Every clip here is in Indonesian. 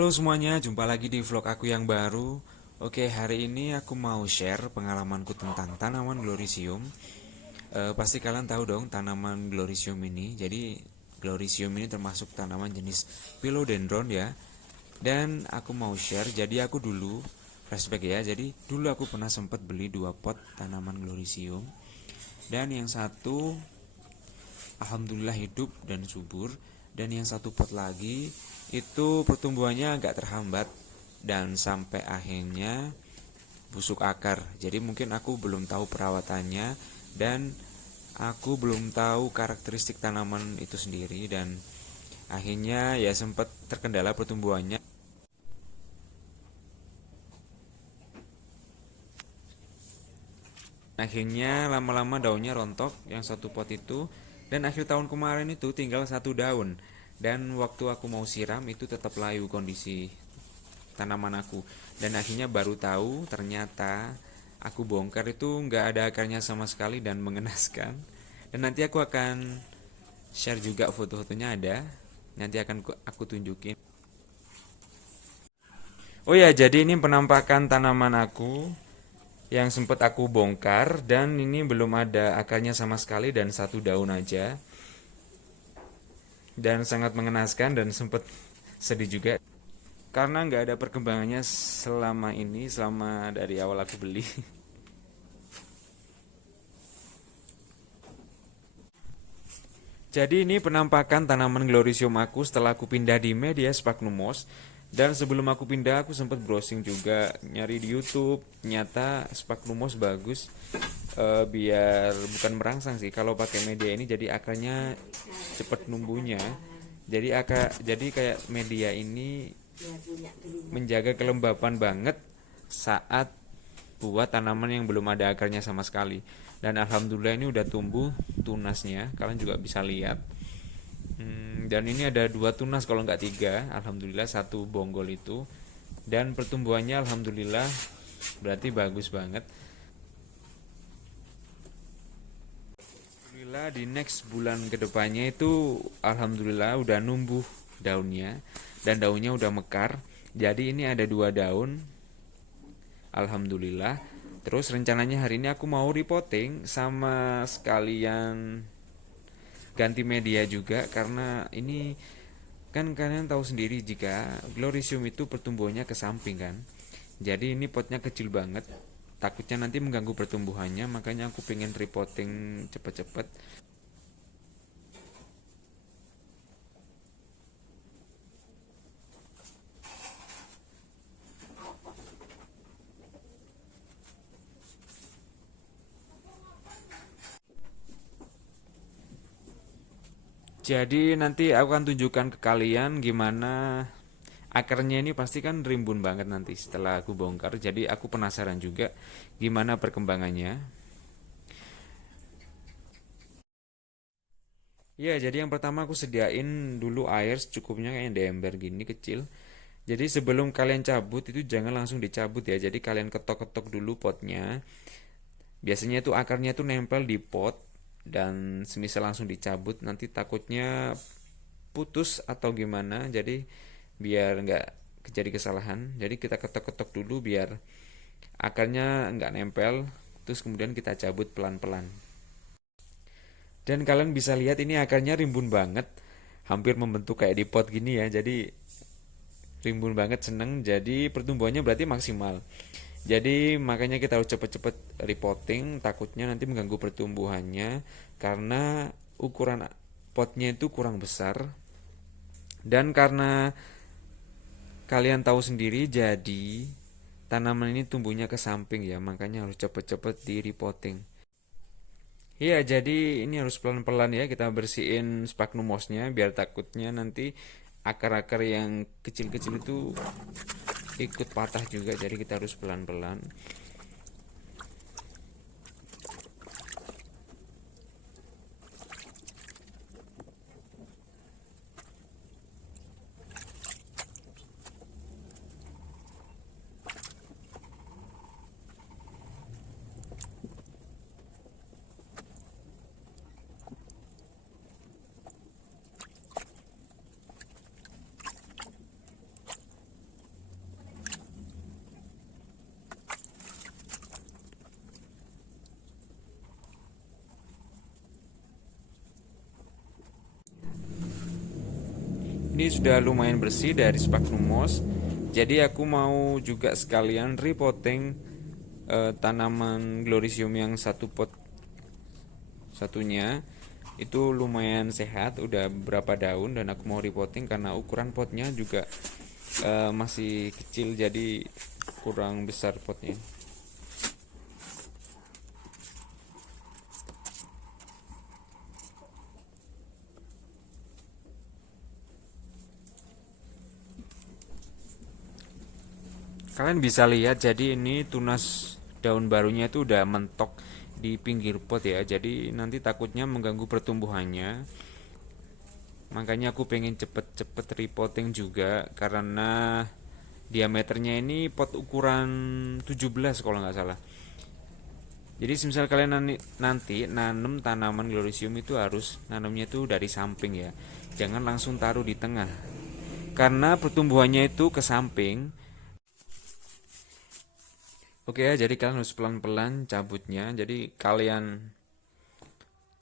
Halo semuanya, jumpa lagi di vlog aku yang baru. Oke, hari ini aku mau share pengalamanku tentang tanaman Glorisium. Pasti kalian tahu dong tanaman Glorisium ini. Jadi Glorisium ini termasuk tanaman jenis Philodendron ya. Dan aku mau share, jadi aku dulu flashback ya. Jadi dulu aku pernah sempat beli 2 pot tanaman Glorisium. Dan yang satu alhamdulillah hidup dan subur, dan yang satu pot lagi itu pertumbuhannya agak terhambat dan sampai akhirnya busuk akar. Jadi mungkin aku belum tahu perawatannya, dan aku belum tahu karakteristik tanaman itu sendiri, dan akhirnya ya sempat terkendala pertumbuhannya. Akhirnya lama-lama daunnya rontok yang satu pot itu, dan akhir tahun kemarin itu tinggal satu daun. Dan waktu aku mau siram itu tetap layu kondisi tanaman aku. Dan akhirnya baru tahu ternyata aku bongkar itu nggak ada akarnya sama sekali dan mengenaskan. Dan nanti aku akan share juga foto-fotonya ada. Nanti akan aku tunjukin. Oh ya, jadi ini penampakan tanaman aku yang sempat aku bongkar, dan ini belum ada akarnya sama sekali dan satu daun aja, dan sangat mengenaskan dan sempat sedih juga karena nggak ada perkembangannya selama ini, selama dari awal aku beli. Jadi ini penampakan tanaman Glorisium aku setelah aku pindah di media Sphagnumos. Dan sebelum aku pindah aku sempat browsing juga, nyari di YouTube. Ternyata Sphagnumos bagus, biar bukan merangsang sih kalau pakai media ini, jadi akarnya cepet numbuhnya. Jadi kayak media ini menjaga kelembapan banget saat buat tanaman yang belum ada akarnya sama sekali. Dan alhamdulillah ini udah tumbuh tunasnya, kalian juga bisa lihat. Dan ini ada 2 tunas kalau nggak 3, alhamdulillah satu bonggol itu. Dan pertumbuhannya alhamdulillah berarti bagus banget. Alhamdulillah di next bulan kedepannya itu alhamdulillah udah numbuh daunnya, dan daunnya udah mekar. Jadi ini ada 2 daun, alhamdulillah. Terus rencananya hari ini aku mau repotting sama sekalian ganti media juga, karena ini kan kalian tahu sendiri jika Glorisium itu pertumbuhannya ke samping kan. Jadi ini potnya kecil banget. Takutnya nanti mengganggu pertumbuhannya, makanya aku pengen repotting cepet-cepet. Jadi nanti aku akan tunjukkan ke kalian gimana akarnya. Ini pasti kan rimbun banget nanti setelah aku bongkar. Jadi aku penasaran juga gimana perkembangannya. Ya, jadi yang pertama aku sediain dulu air secukupnya kayak di ember gini kecil. Jadi sebelum kalian cabut itu jangan langsung dicabut ya. Jadi kalian ketok-ketok dulu potnya. Biasanya itu akarnya tuh nempel di pot, dan semisal langsung dicabut nanti takutnya putus atau gimana. Jadi biar nggak jadi kesalahan, jadi kita ketok-ketok dulu biar akarnya nggak nempel, terus kemudian kita cabut pelan-pelan. Dan kalian bisa lihat ini akarnya rimbun banget, hampir membentuk kayak di pot gini ya. Jadi rimbun banget, seneng, jadi pertumbuhannya berarti maksimal. Jadi makanya kita harus cepet-cepet repotting, takutnya nanti mengganggu pertumbuhannya karena ukuran potnya itu kurang besar. Dan karena kalian tahu sendiri, jadi tanaman ini tumbuhnya ke samping ya, makanya harus cepet-cepet di repotting. Iya, jadi ini harus pelan-pelan ya kita bersihin sphagnumosnya, biar takutnya nanti akar-akar yang kecil-kecil itu ikut patah juga, jadi kita harus pelan-pelan. Ini sudah lumayan bersih dari sphagnum moss. Jadi aku mau juga sekalian repotting tanaman glorisium yang satu pot satunya. Itu lumayan sehat, udah berapa daun, dan aku mau repotting karena ukuran potnya juga masih kecil, jadi kurang besar potnya. Kalian bisa lihat, jadi ini tunas daun barunya itu udah mentok di pinggir pot ya. Jadi nanti takutnya mengganggu pertumbuhannya. Makanya aku pengen cepet-cepet repotting juga karena diameternya ini pot ukuran 17 kalau nggak salah. Jadi semisal kalian nanti nanam tanaman glorisium itu harus nanamnya itu dari samping ya. Jangan langsung taruh di tengah. Karena pertumbuhannya itu ke samping. Oke ya, jadi kalian harus pelan-pelan cabutnya. Jadi kalian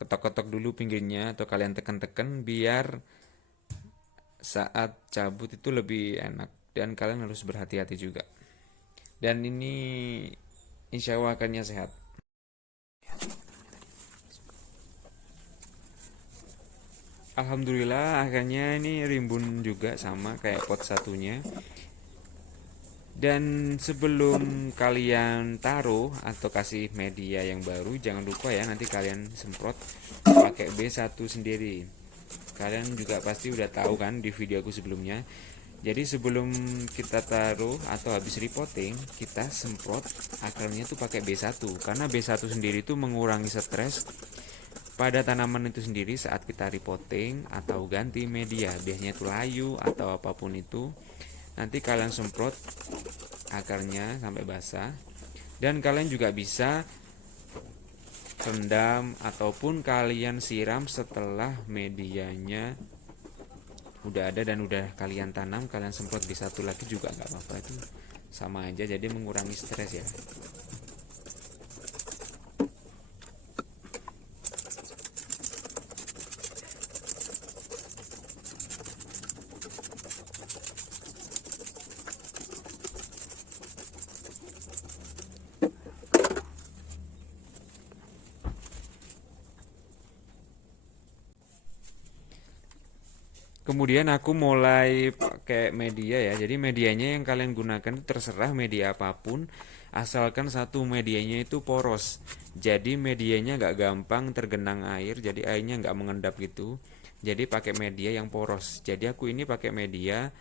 ketok-ketok dulu pinggirnya atau kalian tekan-tekan biar saat cabut itu lebih enak, dan kalian harus berhati-hati juga. Dan ini insya Allah akannya sehat. Alhamdulillah akhirnya ini rimbun juga sama kayak pot satunya. Dan sebelum kalian taruh atau kasih media yang baru, jangan lupa ya nanti kalian semprot pakai B1 sendiri. Kalian juga pasti udah tahu kan di video aku sebelumnya. Jadi sebelum kita taruh atau habis repotting, kita semprot akarnya tuh pakai B1 karena B1 sendiri itu mengurangi stres pada tanaman itu sendiri saat kita repotting atau ganti media, biasanya itu layu atau apapun itu. Nanti kalian semprot akarnya sampai basah, dan kalian juga bisa rendam ataupun kalian siram setelah medianya udah ada dan udah kalian tanam. Kalian semprot di satu lagi juga nggak apa-apa, itu sama aja, jadi mengurangi stres ya. Kemudian aku mulai pakai media ya. Jadi medianya yang kalian gunakan itu terserah media apapun, asalkan satu medianya itu poros. Jadi medianya nggak gampang tergenang air, jadi airnya nggak mengendap gitu. Jadi pakai media yang poros. Jadi aku ini pakai media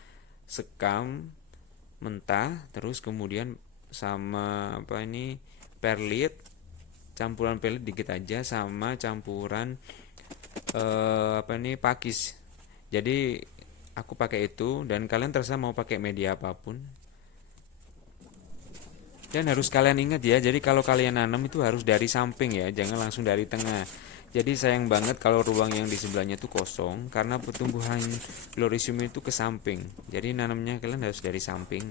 sekam mentah, terus kemudian sama apa ini perlit, campuran perlit dikit aja, sama campuran apa ini pakis. Jadi aku pakai itu, dan kalian terserah mau pakai media apapun. Dan harus kalian ingat ya, jadi kalau kalian nanam itu harus dari samping ya, jangan langsung dari tengah. Jadi sayang banget kalau ruang yang di sebelahnya itu kosong karena pertumbuhan glorisium itu ke samping. Jadi nanamnya kalian harus dari samping.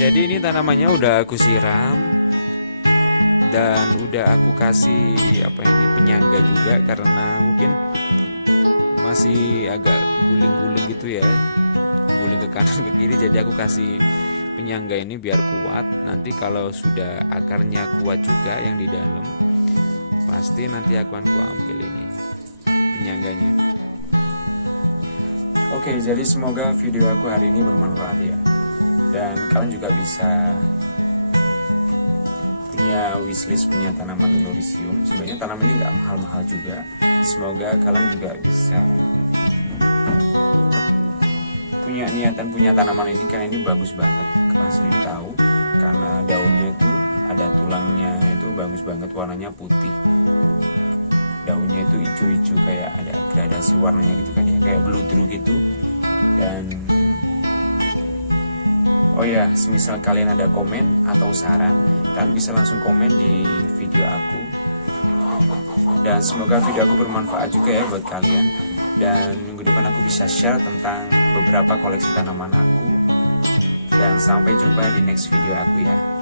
Jadi ini tanamannya udah aku siram dan udah aku kasih apa ini penyangga juga karena mungkin masih agak guling-guling gitu ya, guling ke kanan ke kiri. Jadi aku kasih penyangga ini biar kuat. Nanti kalau sudah akarnya kuat juga yang di dalam, pasti nanti aku ambil ini penyangganya. Oke, jadi semoga video aku hari ini bermanfaat ya, dan kalian juga bisa punya wishlist punya tanaman Glorisium. Sebenarnya tanaman ini nggak mahal-mahal juga. Semoga kalian juga bisa punya niatan punya tanaman ini, karena ini bagus banget. Kalian sendiri tahu, karena daunnya itu ada tulangnya, itu bagus banget, warnanya putih. Daunnya itu hijau-hijau kayak ada gradasi warnanya gitu kan ya, kayak beludru gitu. Dan oh ya, semisal kalian ada komen atau saran, kalian bisa langsung komen di video aku. Dan semoga video aku bermanfaat juga ya buat kalian. Dan minggu depan aku bisa share tentang beberapa koleksi tanaman aku. Dan sampai jumpa di next video aku ya.